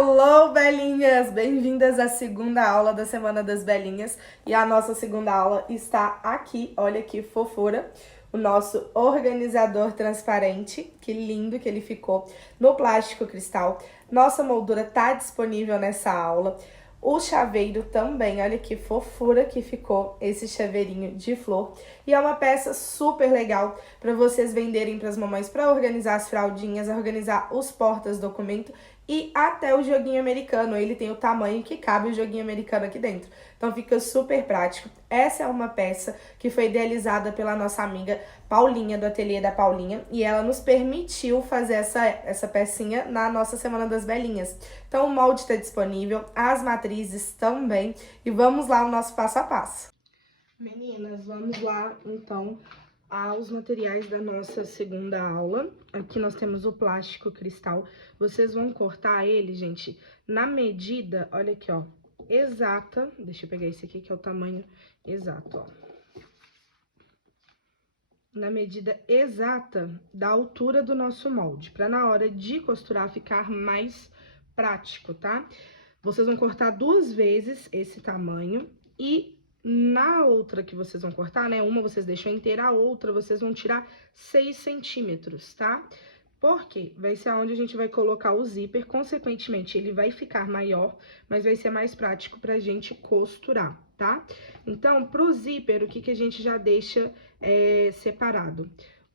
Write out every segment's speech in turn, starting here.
Hello, belinhas! Bem-vindas à segunda aula da Semana das Belinhas. E a nossa segunda aula está aqui, olha que fofura, o nosso organizador transparente, que lindo que ele ficou, no plástico cristal. Nossa moldura tá disponível nessa aula. O chaveiro também, olha que fofura que ficou esse chaveirinho de flor. E é uma peça super legal para vocês venderem para as mamães, para organizar as fraldinhas, organizar os portas-documento e até o joguinho americano. Ele tem o tamanho que cabe o joguinho americano aqui dentro. Então fica super prático. Essa é uma peça que foi idealizada pela nossa amiga Paulinha, do ateliê da Paulinha, e ela nos permitiu fazer essa pecinha na nossa Semana das Belinhas. Então o molde está disponível, as matrizes também, e vamos lá o nosso passo a passo. Meninas, vamos lá então aos materiais da nossa segunda aula. Aqui nós temos o plástico cristal. Vocês vão cortar ele, gente, na medida, olha aqui, ó, exata. Deixa eu pegar esse aqui que é o tamanho exato, ó. Na medida exata da altura do nosso molde, para na hora de costurar ficar mais prático, tá? Vocês vão cortar 2 vezes esse tamanho e na outra que vocês vão cortar, né, uma vocês deixam inteira, a outra vocês vão tirar 6 centímetros, tá? Porque vai ser onde a gente vai colocar o zíper, consequentemente ele vai ficar maior, mas vai ser mais prático pra gente costurar, tá? Então, pro zíper, o que a gente já deixa separado?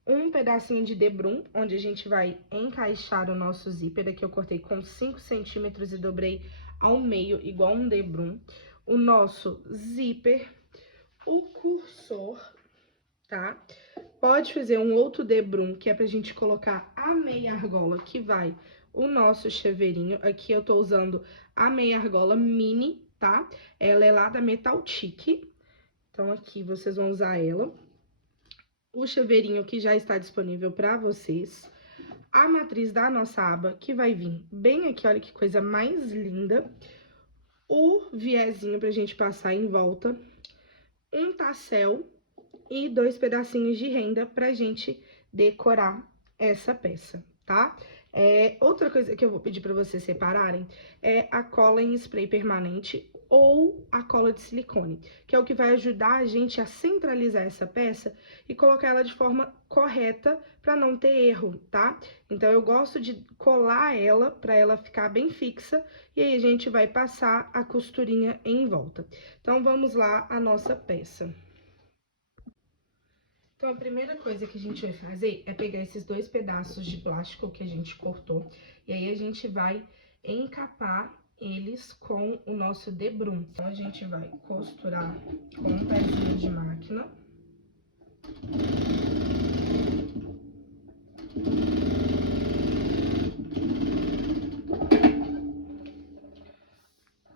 Um pedacinho de debrum, onde a gente vai encaixar o nosso zíper. Aqui eu cortei com 5 centímetros e dobrei ao meio, igual um debrum. O nosso zíper, o cursor, tá? Pode fazer um outro debrum, que é pra gente colocar a meia argola, que vai o nosso chaveirinho. Aqui eu tô usando a meia argola mini, tá? Ela é lá da Metal Chic. Então, aqui vocês vão usar ela. O chaveirinho que já está disponível pra vocês. A matriz da nossa aba, que vai vir bem aqui, olha que coisa mais linda. O viezinho pra gente passar em volta. Um tassel e 2 pedacinhos de renda pra gente decorar essa peça, tá? Outra coisa que eu vou pedir pra vocês separarem é a cola em spray permanente ou a cola de silicone, que é o que vai ajudar a gente a centralizar essa peça e colocar ela de forma correta pra não ter erro, tá? Então, eu gosto de colar ela pra ela ficar bem fixa e aí a gente vai passar a costurinha em volta. Então, vamos lá a nossa peça. Então, a primeira coisa que a gente vai fazer é pegar esses 2 pedaços de plástico que a gente cortou. E aí, a gente vai encapar eles com o nosso debrum. Então, a gente vai costurar com um pezinho de máquina.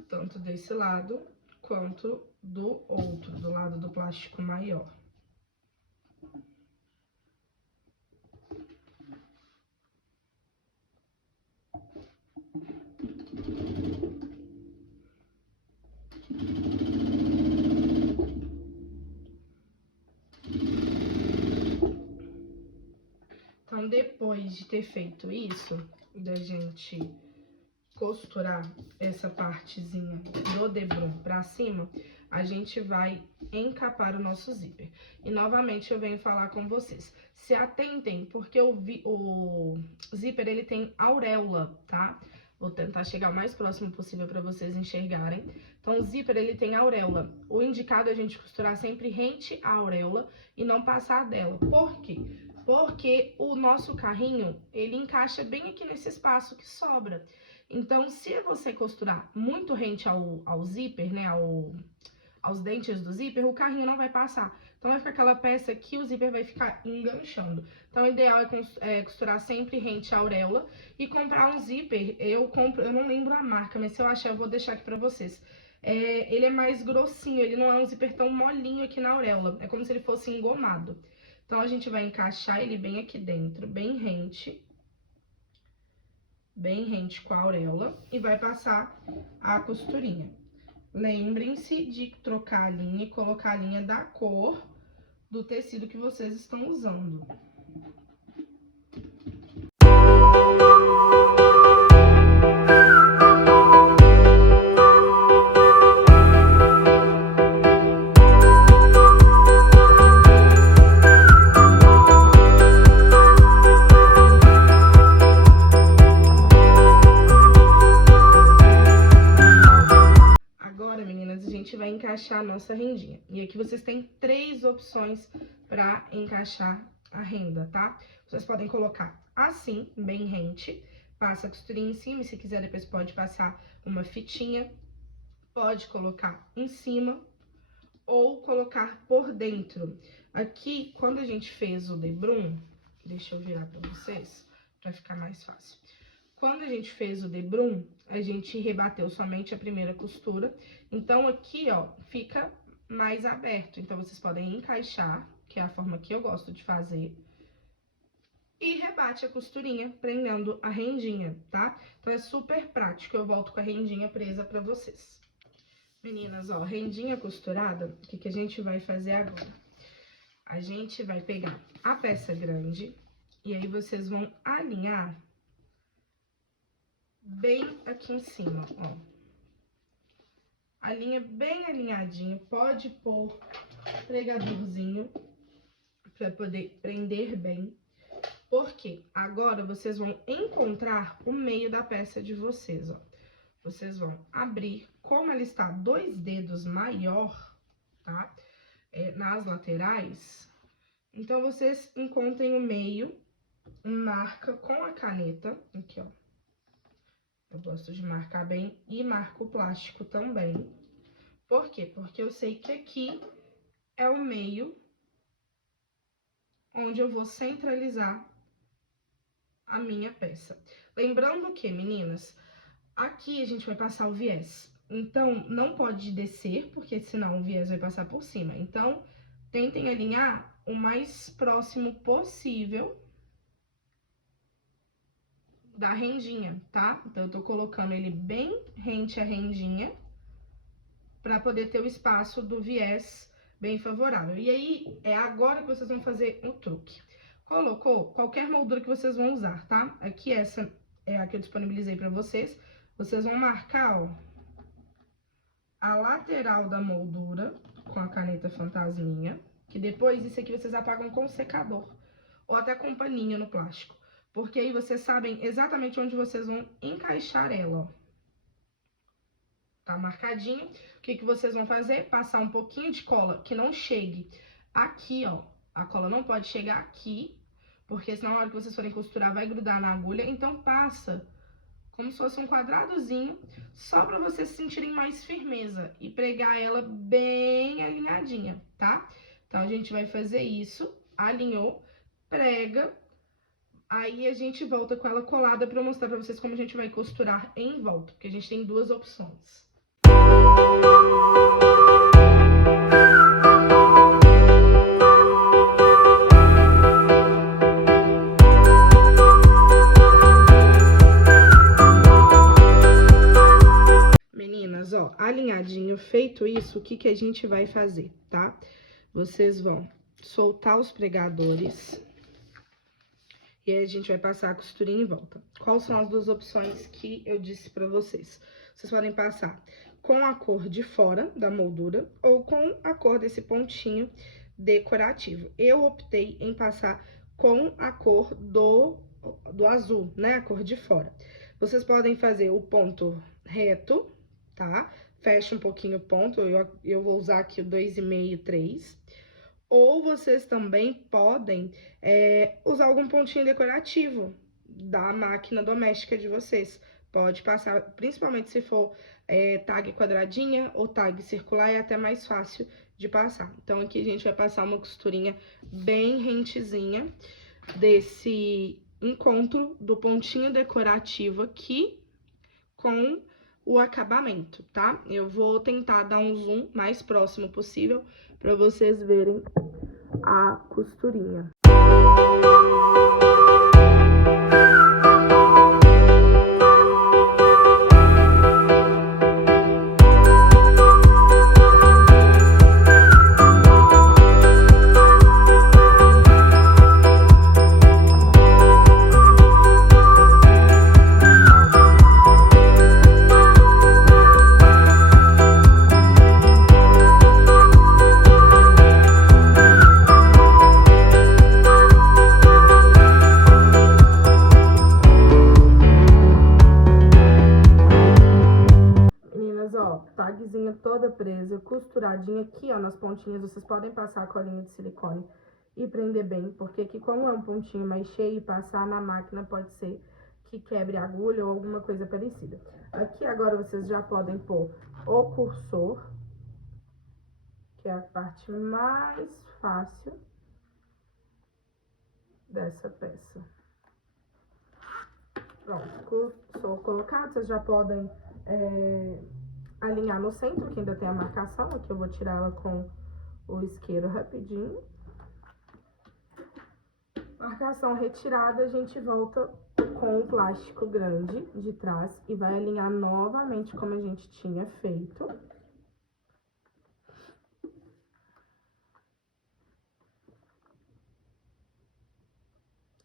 Tanto desse lado, quanto do outro, do lado do plástico maior. Então, depois de ter feito isso, da gente costurar essa partezinha do debrum pra cima, a gente vai encapar o nosso zíper. E, novamente, eu venho falar com vocês. Se atentem, porque o zíper, ele tem auréola, tá? Vou tentar chegar o mais próximo possível pra vocês enxergarem. Então, o zíper, ele tem auréola. O indicado é a gente costurar sempre rente à auréola e não passar dela. Por quê? Porque o nosso carrinho, ele encaixa bem aqui nesse espaço que sobra. Então, se você costurar muito rente ao zíper, né, aos dentes do zíper, o carrinho não vai passar. Então, vai ficar aquela peça que o zíper vai ficar enganchando. Então, o ideal é costurar sempre rente à auréola e comprar um zíper. Eu não lembro a marca, mas se eu achar, eu vou deixar aqui pra vocês. Ele é mais grossinho, ele não é um zíper tão molinho aqui na auréola. É como se ele fosse engomado. Então, a gente vai encaixar ele bem aqui dentro, bem rente com a auréola e vai passar a costurinha. Lembrem-se de trocar a linha e colocar a linha da cor do tecido que vocês estão usando. encaixar a nossa rendinha. E aqui vocês têm 3 opções para encaixar a renda, tá? Vocês podem colocar assim, bem rente, passa a costurinha em cima, e se quiser depois pode passar uma fitinha, pode colocar em cima ou colocar por dentro. Aqui, quando a gente fez o debrum, deixa eu virar para vocês, para ficar mais fácil. Quando a gente fez o debrum, a gente rebateu somente a primeira costura. Então, aqui, ó, fica mais aberto. Então, vocês podem encaixar, que é a forma que eu gosto de fazer. E rebate a costurinha, prendendo a rendinha, tá? Então, é super prático. Eu volto com a rendinha presa pra vocês. Meninas, ó, rendinha costurada, o que a gente vai fazer agora? A gente vai pegar a peça grande e aí vocês vão alinhar bem aqui em cima, ó. Alinha bem alinhadinho, pode pôr pregadorzinho pra poder prender bem. Porque agora vocês vão encontrar o meio da peça de vocês, ó. Vocês vão abrir, como ela está 2 dedos maior, tá? Nas laterais, então vocês encontrem o meio, marca com a caneta, aqui, ó. Eu gosto de marcar bem e marco o plástico também. Por quê? Porque eu sei que aqui é o meio onde eu vou centralizar a minha peça. Lembrando que, meninas, aqui a gente vai passar o viés. Então, não pode descer, porque senão o viés vai passar por cima. Então, tentem alinhar o mais próximo possível da rendinha, tá? Então, eu tô colocando ele bem rente à rendinha, pra poder ter o espaço do viés bem favorável. E aí, é agora que vocês vão fazer o truque. Colocou qualquer moldura que vocês vão usar, tá? Aqui, essa é a que eu disponibilizei pra vocês. Vocês vão marcar, ó, a lateral da moldura com a caneta fantasminha, que depois isso aqui vocês apagam com secador, ou até com paninho no plástico. Porque aí vocês sabem exatamente onde vocês vão encaixar ela, ó. Tá marcadinho. O que vocês vão fazer? Passar um pouquinho de cola que não chegue aqui, ó. A cola não pode chegar aqui, porque senão na hora que vocês forem costurar vai grudar na agulha. Então, passa como se fosse um quadradozinho, só pra vocês sentirem mais firmeza e pregar ela bem alinhadinha, tá? Então, a gente vai fazer isso, alinhou, prega, aí a gente volta com ela colada pra eu mostrar pra vocês como a gente vai costurar em volta, porque a gente tem 2 opções. Meninas, ó, alinhadinho, feito isso, o que a gente vai fazer, tá? Vocês vão soltar os pregadores e aí a gente vai passar a costurinha em volta. Quais são as 2 opções que eu disse pra vocês? Vocês podem passar com a cor de fora da moldura ou com a cor desse pontinho decorativo. Eu optei em passar com a cor do azul, né? A cor de fora. Vocês podem fazer o ponto reto, tá? Fecha um pouquinho o ponto, eu vou usar aqui o 2,5, 3. Ou vocês também podem usar algum pontinho decorativo da máquina doméstica de vocês. Pode passar, principalmente se for tag quadradinha ou tag circular, é até mais fácil de passar. Então, aqui a gente vai passar uma costurinha bem rentezinha desse encontro do pontinho decorativo aqui com o acabamento, tá? Eu vou tentar dar um zoom mais próximo possível pra vocês verem a costurinha. Ó, tagzinha toda presa, costuradinha aqui, ó, nas pontinhas. Vocês podem passar a colinha de silicone e prender bem, porque aqui, como é um pontinho mais cheio, passar na máquina pode ser que quebre a agulha ou alguma coisa parecida. Aqui agora vocês já podem pôr o cursor, que é a parte mais fácil dessa peça. Pronto, cursor colocado, vocês já podem alinhar no centro, que ainda tem a marcação. Aqui eu vou tirar ela com o isqueiro rapidinho. Marcação retirada, a gente volta com o plástico grande de trás e vai alinhar novamente como a gente tinha feito.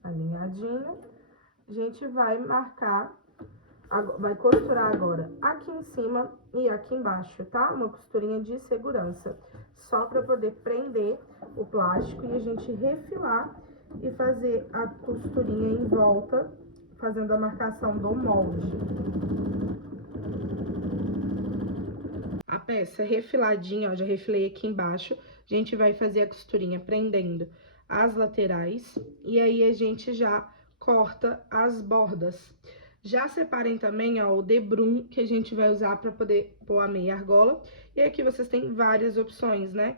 Alinhadinho. A gente vai marcar, vai costurar agora aqui em cima e aqui embaixo, tá? Uma costurinha de segurança, só para poder prender o plástico e a gente refilar e fazer a costurinha em volta, fazendo a marcação do molde. A peça refiladinha, ó, já refilei aqui embaixo, a gente vai fazer a costurinha prendendo as laterais e aí a gente já corta as bordas. Já separem também, ó, o debrum que a gente vai usar para poder pôr a meia argola. E aqui vocês têm várias opções, né,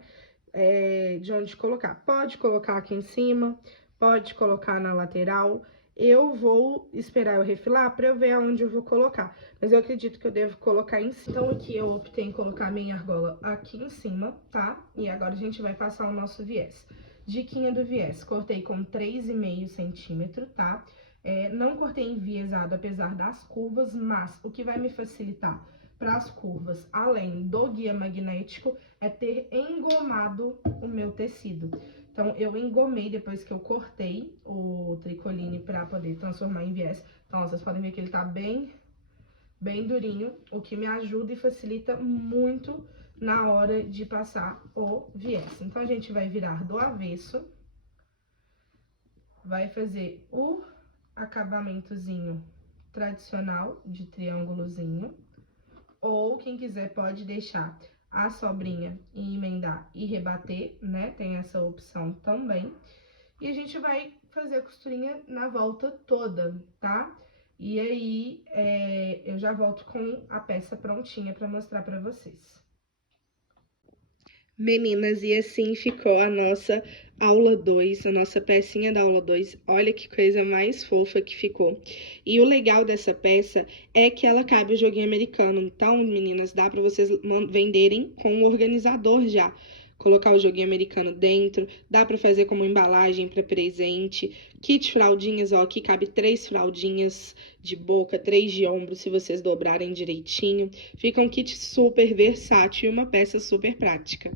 de onde colocar. Pode colocar aqui em cima, pode colocar na lateral. Eu vou esperar eu refilar para eu ver aonde eu vou colocar, mas eu acredito que eu devo colocar em cima. Então, aqui eu optei em colocar a minha argola aqui em cima, tá? E agora a gente vai passar o nosso viés. Diquinha do viés, cortei com 3,5 centímetros, tá? Não cortei enviesado, apesar das curvas, mas o que vai me facilitar para as curvas, além do guia magnético, é ter engomado o meu tecido. Então, eu engomei depois que eu cortei o tricoline para poder transformar em viés. Então, vocês podem ver que ele tá bem durinho, o que me ajuda e facilita muito na hora de passar o viés. Então, a gente vai virar do avesso, vai fazer o acabamentozinho tradicional de triângulozinho, ou quem quiser pode deixar a sobrinha e emendar e rebater, né? Tem essa opção também. E a gente vai fazer a costurinha na volta toda, tá? E aí, eu já volto com a peça prontinha pra mostrar pra vocês. Meninas, e assim ficou a nossa aula 2, a nossa pecinha da aula 2. Olha que coisa mais fofa que ficou. E o legal dessa peça é que ela cabe o joguinho americano. Então, meninas, dá pra vocês venderem com um organizador já. Colocar o joguinho americano dentro, dá pra fazer como embalagem para presente. Kit fraldinhas, ó, aqui cabe 3 fraldinhas de boca, 3 de ombro, se vocês dobrarem direitinho. Fica um kit super versátil e uma peça super prática.